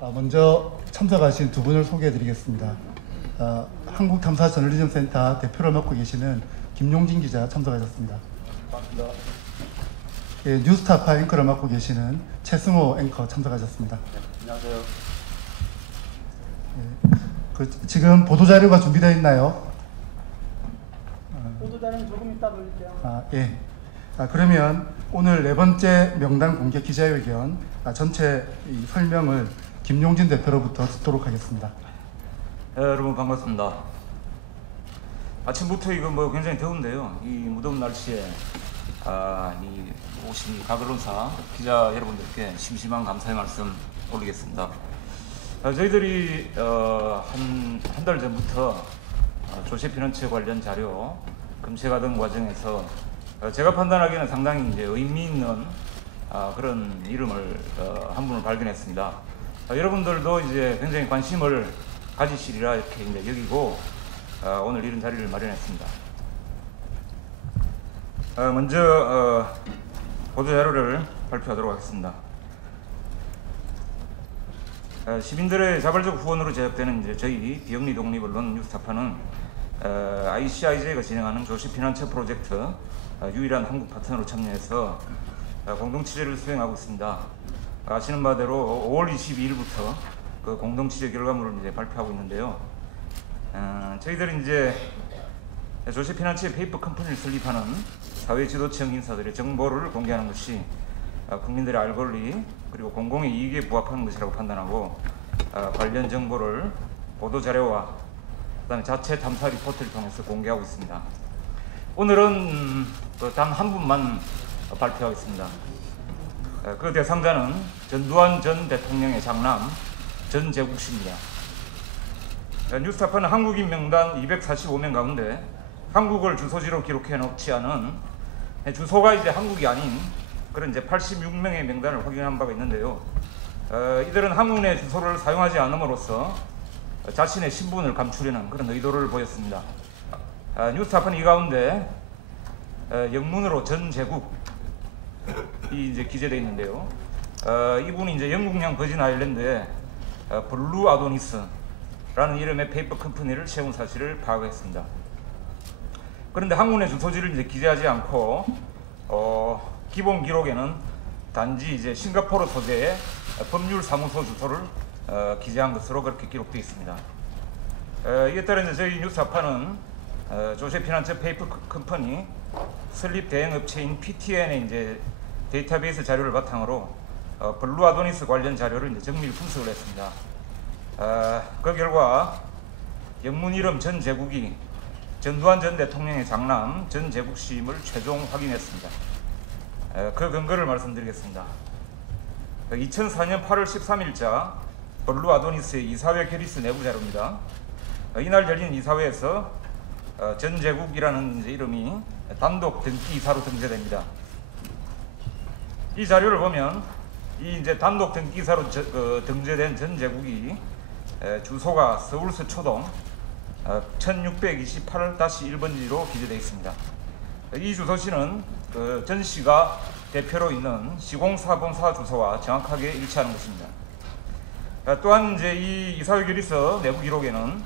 먼저 참석하신 두 분을 소개해드리겠습니다. 한국탐사저널리즘센터 대표를 맡고 계시는 김용진 기자 참석하셨습니다. 반갑습니다. 예, 뉴스타파 앵커를 맡고 계시는 최승호 앵커 참석하셨습니다. 네, 안녕하세요. 예, 지금 보도자료가 준비되어 있나요? 보도자료는 조금 이따 돌릴게요. 예. 그러면 오늘 네 번째 명단 공개 기자회견 전체 이 설명을 김용진 대표로부터 듣도록 하겠습니다. 여러분 반갑습니다. 아침부터 이거 뭐 굉장히 더운데요. 이 무더운 날씨에 이 오신 가글론사 기자 여러분들께 심심한 감사의 말씀 올리겠습니다. 저희들이 한 달 전부터 조세 피난처 관련 자료 검색하던 과정에서 제가 판단하기에는 상당히 이제 의미 있는 그런 이름을 한 분을 발견했습니다. 여러분들도 이제 굉장히 관심을 가지시리라 이렇게 이제 여기고 오늘 이런 자리를 마련했습니다. 먼저 보도 자료를 발표하도록 하겠습니다. 시민들의 자발적 후원으로 제작되는 이제 저희 비영리 독립 언론 뉴스타파는 ICIJ가 진행하는 조세 피난처 프로젝트 유일한 한국 파트너로 참여해서 공동 취재를 수행하고 있습니다. 아시는 바대로 5월 22일부터 그 공동 취재 결과물을 이제 발표하고 있는데요. 저희들은 이제 조세 피난처의 페이퍼 컴퍼니를 설립하는 사회 지도층 인사들의 정보를 공개하는 것이 국민들의 알 권리 그리고 공공의 이익에 부합하는 것이라고 판단하고 관련 정보를 보도 자료와 그다음에 자체 탐사 리포트를 통해서 공개하고 있습니다. 오늘은 단 한 분만 발표하겠습니다. 그 대상자는 전두환 전 대통령의 장남 전재국 씨입니다. 뉴스타파는 한국인 명단 245명 가운데 한국을 주소지로 기록해 놓지 않은 주소가 이제 한국이 아닌 그런 이제 86명의 명단을 확인한 바가 있는데요. 이들은 한국의 주소를 사용하지 않음으로써 자신의 신분을 감추려는 그런 의도를 보였습니다. 뉴스타파는 이 가운데 영문으로 전재국이 이제 기재되어 있는데요. 이분이 이제 영국령 버진 아일랜드에 블루 아도니스라는 이름의 페이퍼 컴퍼니를 세운 사실을 파악했습니다. 그런데 한국의 주소지를 이제 기재하지 않고 기본 기록에는 단지 이제 싱가포르 소재의 법률 사무소 주소를 기재한 것으로 그렇게 기록되어 있습니다. 이에 따라 이제 저희 뉴스타파는 조세 피난처 페이퍼 컴퍼니 설립 대행업체인 PTN의 이제 데이터베이스 자료를 바탕으로 블루 아도니스 관련 자료를 이제 정밀 분석을 했습니다. 그 결과 영문 이름 전재국이 전두환 전 대통령의 장남 전재국 씨임을 최종 확인했습니다. 그 근거를 말씀드리겠습니다. 2004년 8월 13일자 블루 아도니스의 이사회 결의서 내부 자료입니다. 이날 열린 이사회에서 전재국이라는 이제 이름이 단독 등기 이사로 등재됩니다. 이 자료를 보면 이 이제 단독 등기 이사로 등재된 전재국이 주소가 서울 서초동 1628-1번지로 기재되어 있습니다. 이 주소시는 전 씨가 대표로 있는 시공사본사 주소와 정확하게 일치하는 것입니다. 또한 이제 이 이사회 결의서 내부 기록에는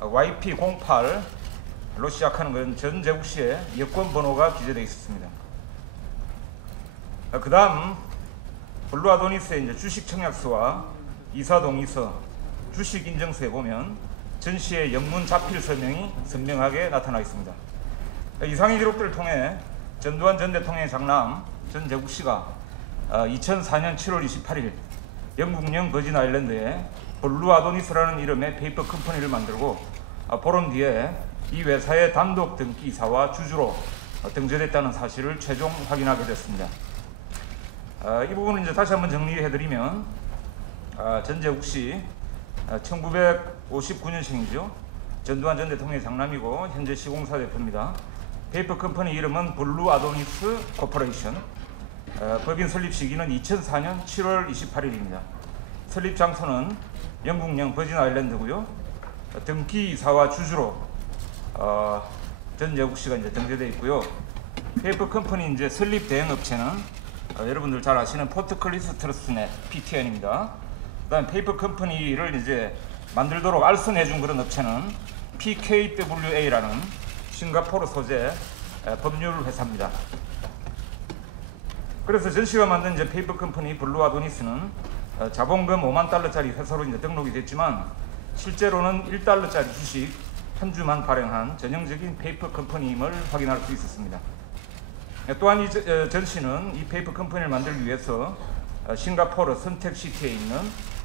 YP08로 시작하는 건 전재국 씨의 여권 번호가 기재되어 있었습니다. 그 다음 블루 아도니스의 이제 주식 청약서와 이사 동의서, 주식 인증서에 보면 전 씨의 영문 자필 서명이 선명하게 나타나 있습니다. 이상의 기록들을 통해 전두환 전 대통령의 장남 전재국 씨가 2004년 7월 28일 영국령 버진 아일랜드에 블루 아도니스라는 이름의 페이퍼 컴퍼니를 만들고 보름 뒤에 이 회사의 단독 등기 이사와 주주로 등재됐다는 사실을 최종 확인하게 됐습니다. 이 부분을 이제 다시 한번 정리해드리면 전재국 씨 1959년생이죠. 전두환 전 대통령의 장남이고 현재 시공사 대표입니다. 페이퍼 컴퍼니 이름은 블루 아도니스 코퍼레이션. 법인 설립 시기는 2004년 7월 28일입니다. 설립 장소는 영국령 버진 아일랜드고요. 등기 이사와 주주로 전재국 씨가 이제 등재되어 있고요. 페이퍼 컴퍼니 이제 설립 대행 업체는 여러분들 잘 아시는 포트클리스 트러스트넷 PTN입니다. 그다음에 페이퍼 컴퍼니를 이제 만들도록 알선해준 그런 업체는 PKWA라는 싱가포르 소재 법률 회사입니다. 그래서 전 씨가 만든 이제 페이퍼 컴퍼니 블루 아도니스는 자본금 5만 달러짜리 회사로 이제 등록이 됐지만 실제로는 1달러짜리 주식 한 주만 발행한 전형적인 페이퍼 컴퍼니임을 확인할 수 있었습니다. 또한 이 전 씨는 이 페이퍼 컴퍼니를 만들기 위해서 싱가포르 선택시티에 있는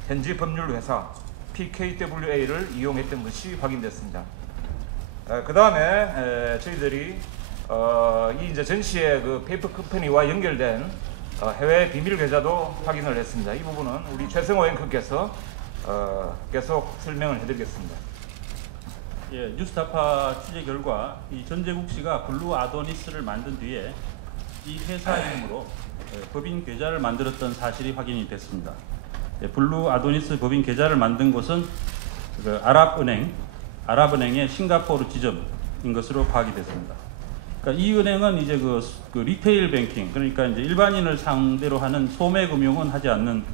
현지 법률 회사 PKWA를 이용했던 것이 확인됐습니다. 그 다음에 저희들이 이 이제 전 씨의 그 페이퍼 컴퍼니와 연결된 해외 비밀 계좌도 확인을 했습니다. 이 부분은 우리 최성호 앵커께서 계속 설명을 해드리겠습니다. 예, 뉴스타파 취재 결과 이 전재국 씨가 블루 아도니스를 만든 뒤에 이 회사 이름으로 법인 계좌를 만들었던 사실이 확인이 됐습니다. 예, 블루 아도니스 법인 계좌를 만든 곳은 그 아랍은행의 싱가포르 지점인 것으로 파악이 됐습니다. 그러니까 이 은행은 이제 그 리테일 뱅킹, 그러니까 이제 일반인을 상대로 하는 소매 금융은 하지 않는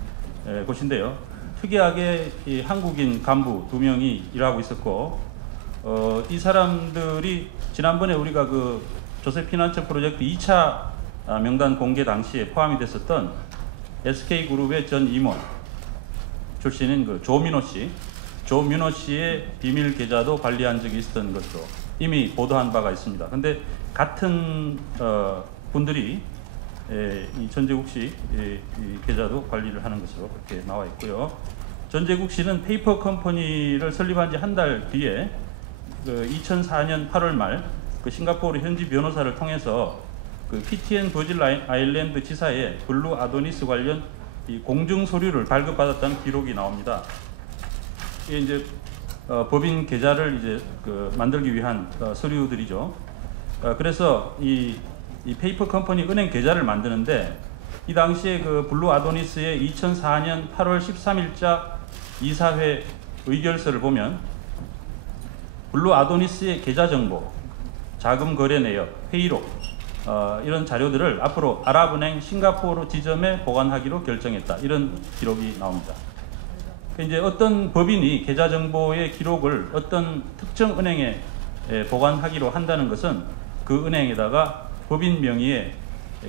곳인데요. 특이하게 이 한국인 간부 2명이 일하고 있었고, 이 사람들이 지난번에 우리가 그 조세피난처 프로젝트 2차 명단 공개 당시에 포함이 됐었던 SK그룹의 전 임원 출신인 그 조민호 씨의 비밀 계좌도 관리한 적이 있었던 것으로 이미 보도한 바가 있습니다. 근데 같은 분들이 이 전재국 씨 이 계좌도 관리를 하는 것으로 그렇게 나와 있고요. 전재국 씨는 페이퍼 컴퍼니를 설립한 지 한 달 뒤에 그 2004년 8월 말 그 싱가포르 현지 변호사를 통해서 그 PTN 버진 아일랜드 지사에 블루 아도니스 관련 이 공증 서류를 발급받았다는 기록이 나옵니다. 이게 이제 법인 계좌를 이제 그 만들기 위한 서류들이죠. 그래서 이 페이퍼 컴퍼니 은행 계좌를 만드는데 이 당시에 그 블루 아도니스의 2004년 8월 13일자 이사회 의결서를 보면 블루 아도니스의 계좌 정보, 자금 거래 내역, 회의록 이런 자료들을 앞으로 아랍은행 싱가포르 지점에 보관하기로 결정했다. 이런 기록이 나옵니다. 이제 어떤 법인이 계좌 정보의 기록을 어떤 특정 은행에 보관하기로 한다는 것은 그 은행에다가 법인 명의의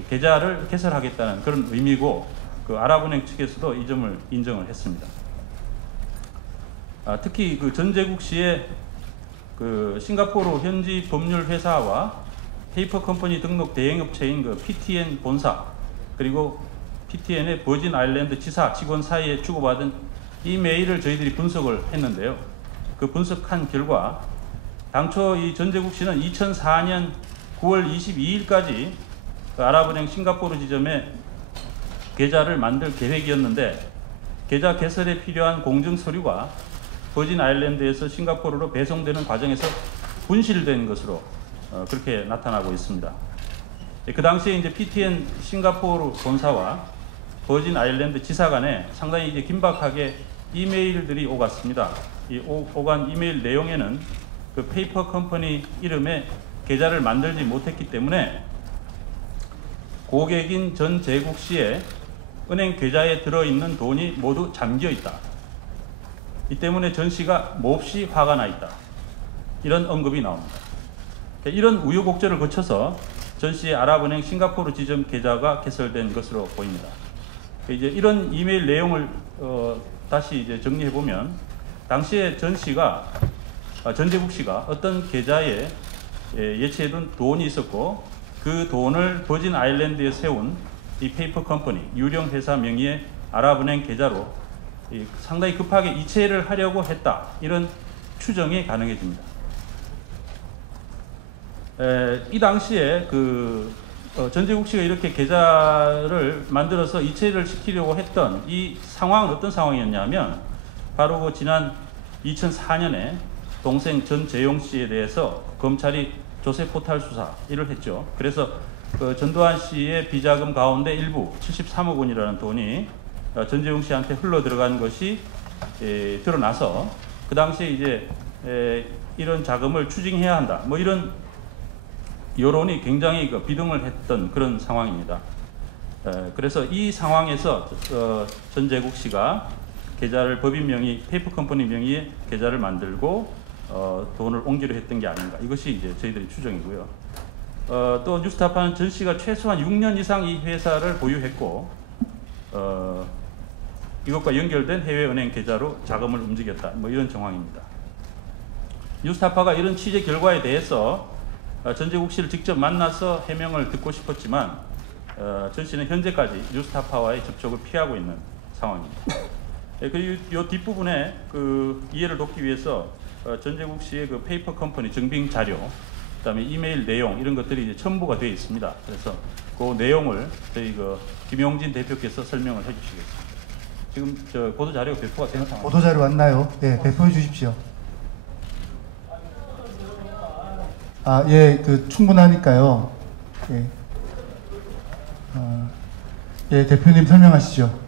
계좌를 개설하겠다는 그런 의미고, 그 아랍은행 측에서도 이 점을 인정을 했습니다. 특히 그 전재국 씨의 그 싱가포르 현지 법률 회사와 페이퍼 컴퍼니 등록 대행업체인 그 PTN 본사, 그리고 PTN의 버진 아일랜드 지사 직원 사이에 주고받은 이메일을 저희들이 분석을 했는데요. 그 분석한 결과 당초 이 전재국 씨는 2004년 9월 22일까지 그 아랍은행 싱가포르 지점에 계좌를 만들 계획이었는데, 계좌 개설에 필요한 공증 서류가 버진 아일랜드에서 싱가포르로 배송되는 과정에서 분실된 것으로 그렇게 나타나고 있습니다. 그 당시에 이제 PTN 싱가포르 본사와 버진 아일랜드 지사 간에 상당히 이제 긴박하게 이메일들이 오갔습니다. 이 오간 이메일 내용에는 그 페이퍼 컴퍼니 이름에 계좌를 만들지 못했기 때문에 고객인 전재국 씨의 은행 계좌에 들어있는 돈이 모두 잠겨 있다. 이 때문에 전 씨가 몹시 화가 나 있다. 이런 언급이 나옵니다. 이런 우여곡절을 거쳐서 전 씨의 아랍은행 싱가포르 지점 계좌가 개설된 것으로 보입니다. 이제 이런 이메일 내용을 다시 이제 정리해 보면, 당시에 전재국 씨가 어떤 계좌에 예치해둔 돈이 있었고, 그 돈을 버진 아일랜드에 세운 이 페이퍼 컴퍼니 유령 회사 명의의 아랍은행 계좌로 상당히 급하게 이체를 하려고 했다. 이런 추정이 가능해집니다. 이 당시에 그 전재국 씨가 이렇게 계좌를 만들어서 이체를 시키려고 했던 이 상황은 어떤 상황이었냐면, 바로 그 지난 2004년에 동생 전재용 씨에 대해서 검찰이 조세 포탈 수사 일을 했죠. 그래서 그 전두환 씨의 비자금 가운데 일부 73억 원이라는 돈이 전재용 씨한테 흘러 들어간 것이 드러나서 그 당시에 이제 이런 자금을 추징해야 한다. 뭐 이런 여론이 굉장히 비등을 했던 그런 상황입니다. 그래서 이 상황에서 전재국 씨가 계좌를 법인 명의, 페이퍼 컴퍼니 명의의 계좌를 만들고 돈을 옮기려 했던 게 아닌가. 이것이 이제 저희들의 추정이고요. 또 뉴스타파는 전 씨가 최소한 6년 이상 이 회사를 보유했고 이것과 연결된 해외은행 계좌로 자금을 움직였다. 뭐 이런 정황입니다. 뉴스타파가 이런 취재 결과에 대해서 전재국 씨를 직접 만나서 해명을 듣고 싶었지만 전 씨는 현재까지 뉴스타파와의 접촉을 피하고 있는 상황입니다. 그리고 이 뒷부분에 그 이해를 돕기 위해서 전재국 씨의 그 페이퍼 컴퍼니 증빙 자료, 그다음에 이메일 내용 이런 것들이 이제 첨부가 되어 있습니다. 그래서 그 내용을 저희 그 김용진 대표께서 설명을 해주시겠습니다. 지금 저 보도 자료가 배포가 되는 상황입니다. 보도 자료 왔나요? 네, 배포해 주십시오. 예, 그 충분하니까요. 예, 예, 대표님 설명하시죠.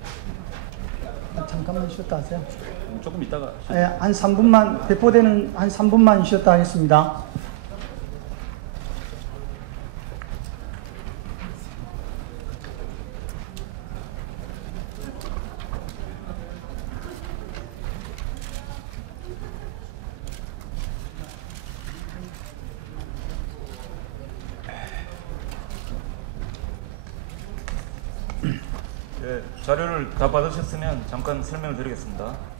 잠깐만 쉬었다 하세요. 조금 이따가 예, 한 3분만 배포되는 한 3분만 쉬었다 하겠습니다. 예, 자료를 다 받으셨으면 잠깐 설명을 드리겠습니다.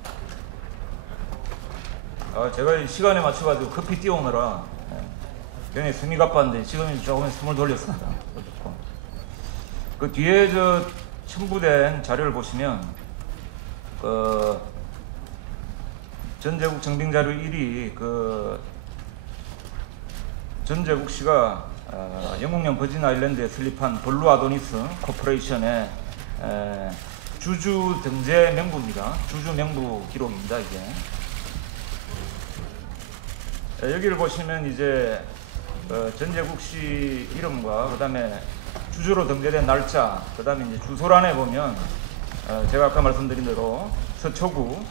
제가 이 시간에 맞춰가지고 커피 띄워오느라 굉장히 숨이 가빠는데 지금 조금 숨을 돌렸습니다. 그 뒤에 저 첨부된 자료를 보시면 그 전재국 증빙 자료 1이 그 전재국 씨가 영국령 버진 아일랜드에 설립한 블루 아도니스 코퍼레이션의 주주 등재 명부입니다. 주주 명부 기록입니다. 이게 여기를 보시면 이제 전재국 씨 이름과 그다음에 주주로 등재된 날짜, 그다음에 이제 주소란에 보면 제가 아까 말씀드린 대로 서초구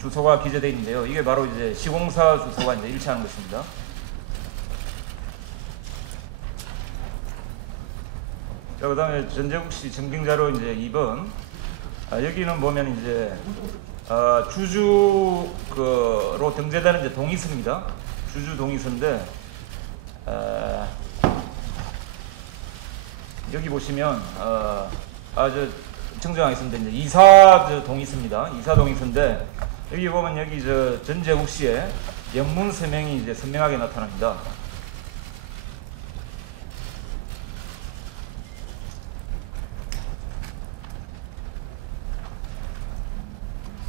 주소가 기재되어 있는데요. 이게 바로 이제 시공사 주소가 이제 일치하는 것입니다. 자, 그다음에 전재국 씨 증빙 자료 이제 2번. 여기는 보면 이제 주주로 등재되는 이제 동의서입니다. 주주 동의서인데 여기 보시면 저 청정하겠습니다. 이제 이사 동의서입니다. 이사 동의서인데 여기 보면 여기 저 전재국 씨의 영문 서명이 이제 선명하게 나타납니다.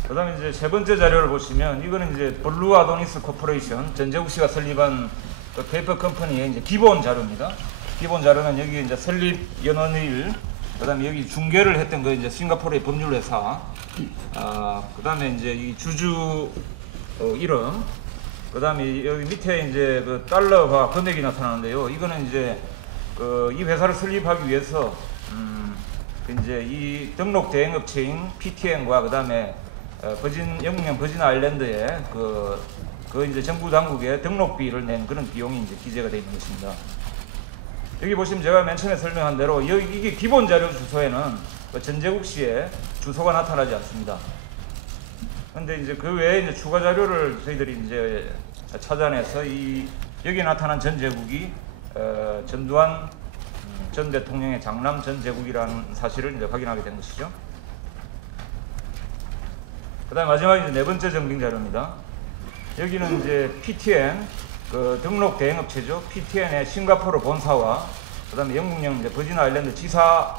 그 다음에 이제 세 번째 자료를 보시면 이거는 이제 블루 아도니스 코퍼레이션 전재국 씨가 설립한 그 페이퍼 컴퍼니의 이제 기본 자료입니다. 기본 자료는 여기 이제 설립 연원일, 그 다음에 여기 중개를 했던 거 이제 싱가포르의 법률 회사, 그 다음에 이제 이 주주 이름, 그 다음에 여기 밑에 이제 그 달러화 금액이 나타나는데요. 이거는 이제 이 회사를 설립하기 위해서 이제 이 등록 대행업체인 PTN과 그 다음에 영국령 버진 아일랜드에 그 이제 정부 당국에 등록비를 낸 그런 비용이 이제 기재가 되어 있는 것입니다. 여기 보시면 제가 맨 처음에 설명한 대로 이게 기본 자료 주소에는 전재국 씨의 주소가 나타나지 않습니다. 그런데 이제 그 외에 이제 추가 자료를 저희들이 이제 찾아내서 여기 나타난 전재국이 전두환 전 대통령의 장남 전재국이라는 사실을 이제 확인하게 된 것이죠. 그다음 마지막에 이제 네 번째 증빙 자료입니다. 여기는 이제 PTN 그 등록 대행업체죠. PTN의 싱가포르 본사와 그다음에 영국령 이제 버진 아일랜드 지사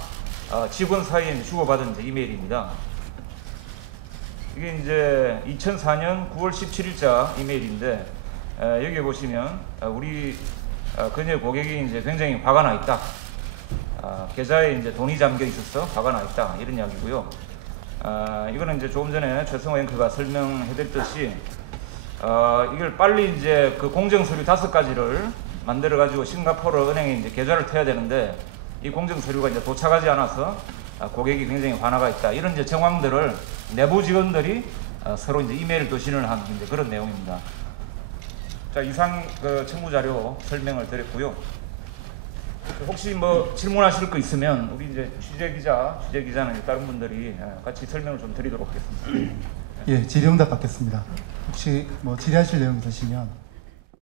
직원 사이에 이제 주고받은 이제 이메일입니다. 이게 이제 2004년 9월 17일자 이메일인데 여기 보시면 우리 그녀 고객이 이제 굉장히 화가 나 있다. 계좌에 이제 돈이 잠겨 있어서 화가 나 있다. 이런 이야기고요. 이거는 이제 조금 전에 최성호 앵커가 설명해드렸듯이 이걸 빨리 이제 그 공정서류 5가지를 만들어 가지고 싱가포르 은행에 이제 계좌를 태야 되는데 이 공정서류가 이제 도착하지 않아서 고객이 굉장히 화나가 있다. 이런 이제 정황들을 내부 직원들이 서로 이제 이메일 교신을 한 이제 그런 내용입니다. 자, 이상 그 청구 자료 설명을 드렸고요. 혹시 뭐 질문하실 거 있으면 우리 이제 취재 기자는 다른 분들이 같이 설명을 좀 드리도록 하겠습니다. 예, 질의응답 받겠습니다. 혹시 뭐 질의하실 내용 있으시면